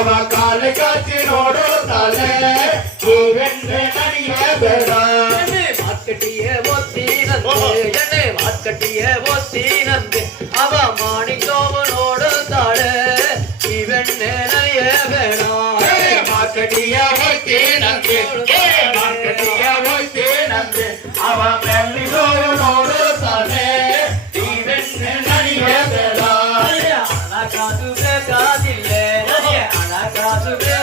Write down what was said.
அவ காலை காட்சி நோடு தலை தனியா பேரா காசு காதில்லை அண்ணா காசு